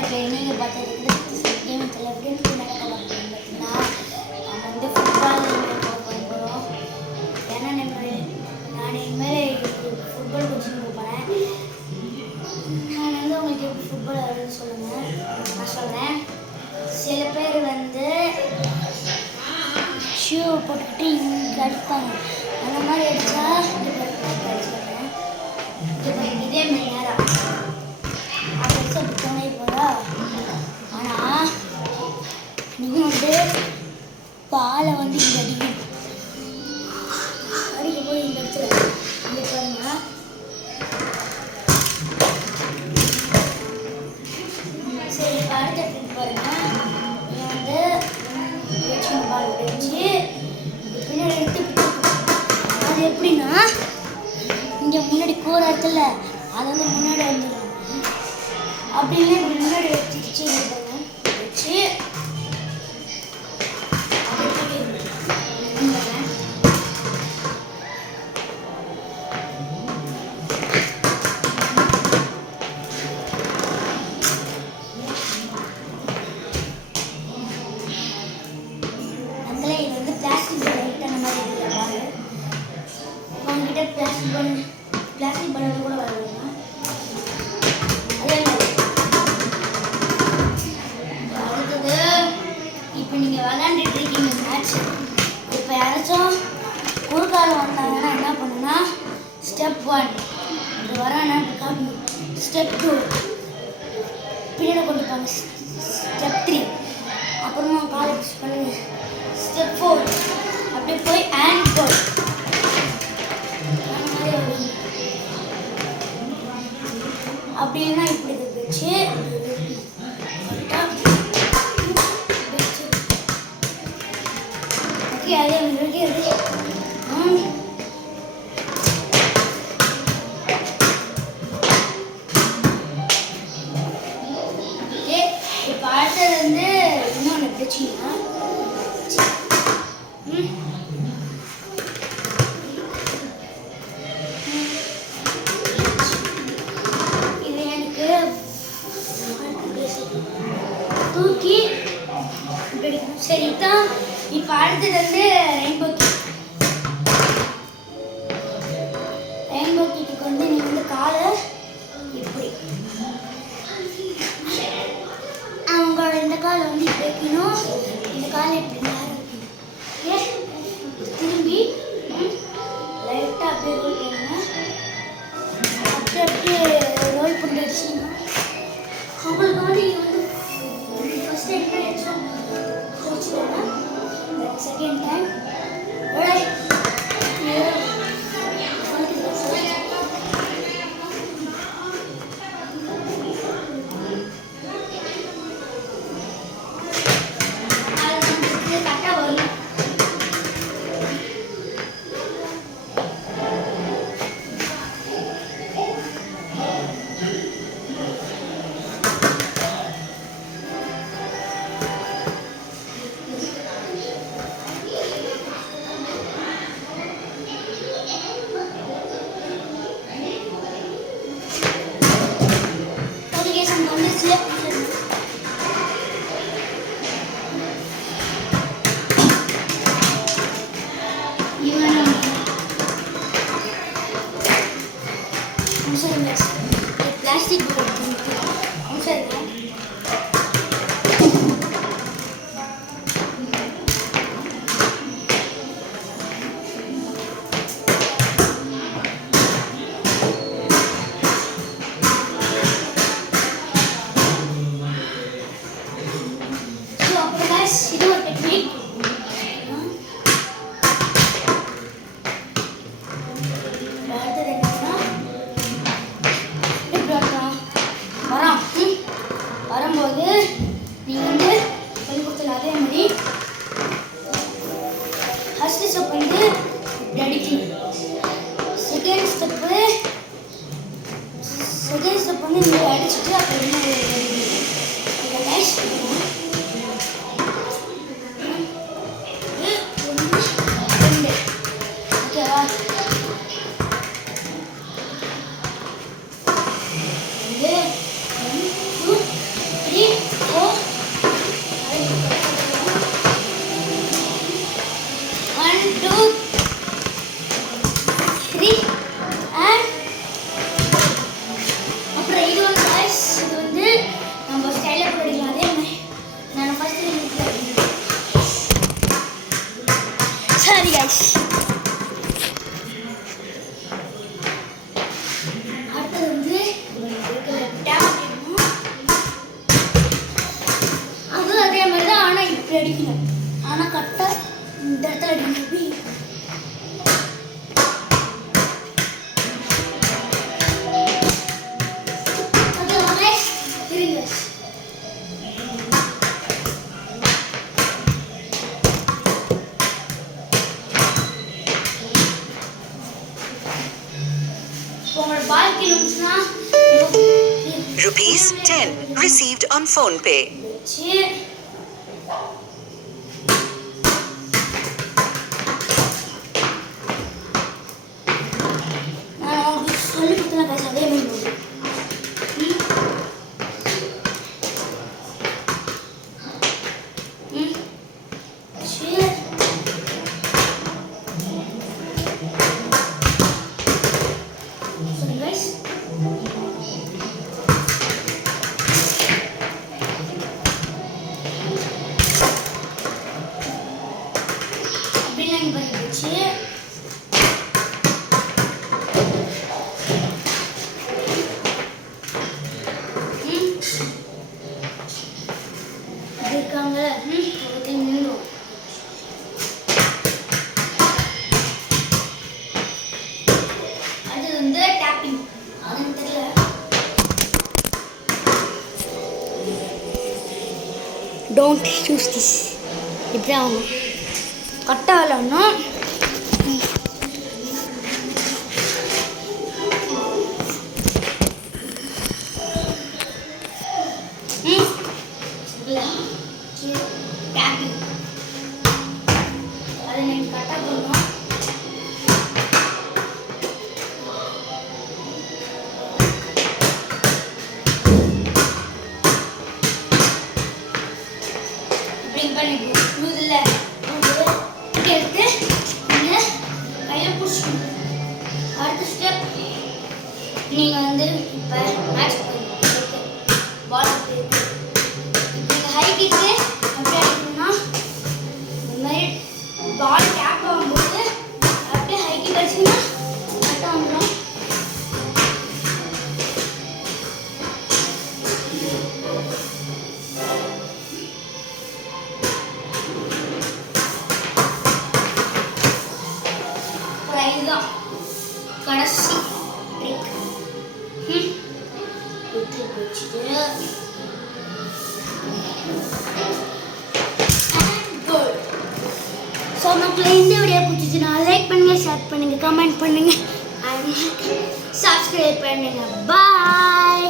வாழ்க்கையை நீங்கள் பார்த்ததுக்கு கேம் எப்படி நடக்க பார்த்தீங்கன்னா நம்ம வந்து ஃபுட்பால் போகிறோம். ஏன்னா நான் இனிமேல் ஃபுட்பால் கோச்சிங் போகிறேன். நான் வந்து உங்களுக்கு எப்படி ஃபுட்பால் ஆடுன்னு சொல்லுங்கள். நான் சொல்கிறேன். சில பேர் வந்து ஷூ போட்டுக்கிட்டு இங்கே அடிப்பாங்க. அந்த மாதிரி அடித்தா சொல்கிறேன். இதே மாதிரி நேரம் அடிச்சா புத்தகமே போதா. ஆனால் நீங்கள் வந்து பாலை வந்து இங்கே அடிக்க போய் இந்த இடத்துல இங்கே பாருங்க. சரி, இப்போ அடுத்த ட்ரிக் பாருங்க. நீங்கள் வந்து வச்சு பால் வச்சு பின்னாடி எடுத்து அது எப்படின்னா இங்கே முன்னாடி கூரை இருக்குல்ல, அதை வந்து முன்னாடி வந்துடும். அப்படின்னா முன்னாடி வச்சு வச்சு இது வந்து பிளாஸ்டிக் அந்த மாதிரி இல்லை. பாரு, உங்ககிட்ட பிளாஸ்டிக் பண்ணது கூட வருவாங்க. அதே மாதிரி அடுத்தது இப்போ நீங்கள் விளையாண்டுட்டு இருக்கீங்க மேட்ச். இப்போ யாராச்சும் குறுக்கால வந்தாங்கன்னா என்ன பண்ணுன்னா ஸ்டெப் 1 இது வரானா காட்டணும். ஸ்டெப் 2 பின்னாடி கொண்டு போங்க. ஸ்டெப் 3 அப்புறமா காலை புஷ் பண்ணுங்க. ஸ்டெப் 4 அப்படியே போய் ஹேண்ட் கோல் அப்படின்னா இப்படி வச்சு அதே மாதிரி இப்போ அடுத்தது வந்து இன்னொன்று பிரச்சனைனா இது எனக்கு தூக்கி சரி தான். இப்போ அடுத்தது வந்து ரெயின்போ கிட்டுக்கு வந்து நீங்கள் வந்து காலை இப்படி அவங்களோட இந்த காலை வந்து இப்படி வைக்கணும். இந்த காலை இப்படி நேரம் வைக்கணும். திரும்பி லைட்டாக அப்படியே ரோல் பண்ணுங்க. அப்படியே ரோல் பண்ணி வச்சிங்கன்னா அவங்களுக்கு வந்து இது வந்து ஃபர்ஸ்ட் டைம் வச்சுக்கோங்க. செகண்ட் டைம் plastic ஆனால் கரெக்டாக இந்த இடத்துல அடிக்கணும். ₹10 received on PhonePe. Don't use this. இப்படி ஆகணும் கரெக்டாக விளாடணும். அதை நீங்கள் கரெக்டாக பண்ணணும். எடுத்து நீங்கள் கையில் பிடிச்சிக்கணும். அடுத்த ஸ்டெப் நீங்கள் வந்து இப்போ மேட்ச் பால் நீங்கள் ஹை கிக்கு எப்படி அடிக்கணும்னா இந்த மாதிரி பால் கேப் ஆகும்போது அப்படியே ஹை கிக் அடிச்சிங்கன்னா கரெக்டாக வந்துடும். இதுதான் கடைசி ட்ரிக். ஸோ மக்களே இந்த வீடியோ பிடிச்சிச்சுன்னா லைக் பண்ணுங்க, ஷேர் பண்ணுங்க, கமெண்ட் பண்ணுங்க, அண்ட் சப்ஸ்கிரைப் பண்ணுங்க. பாய்.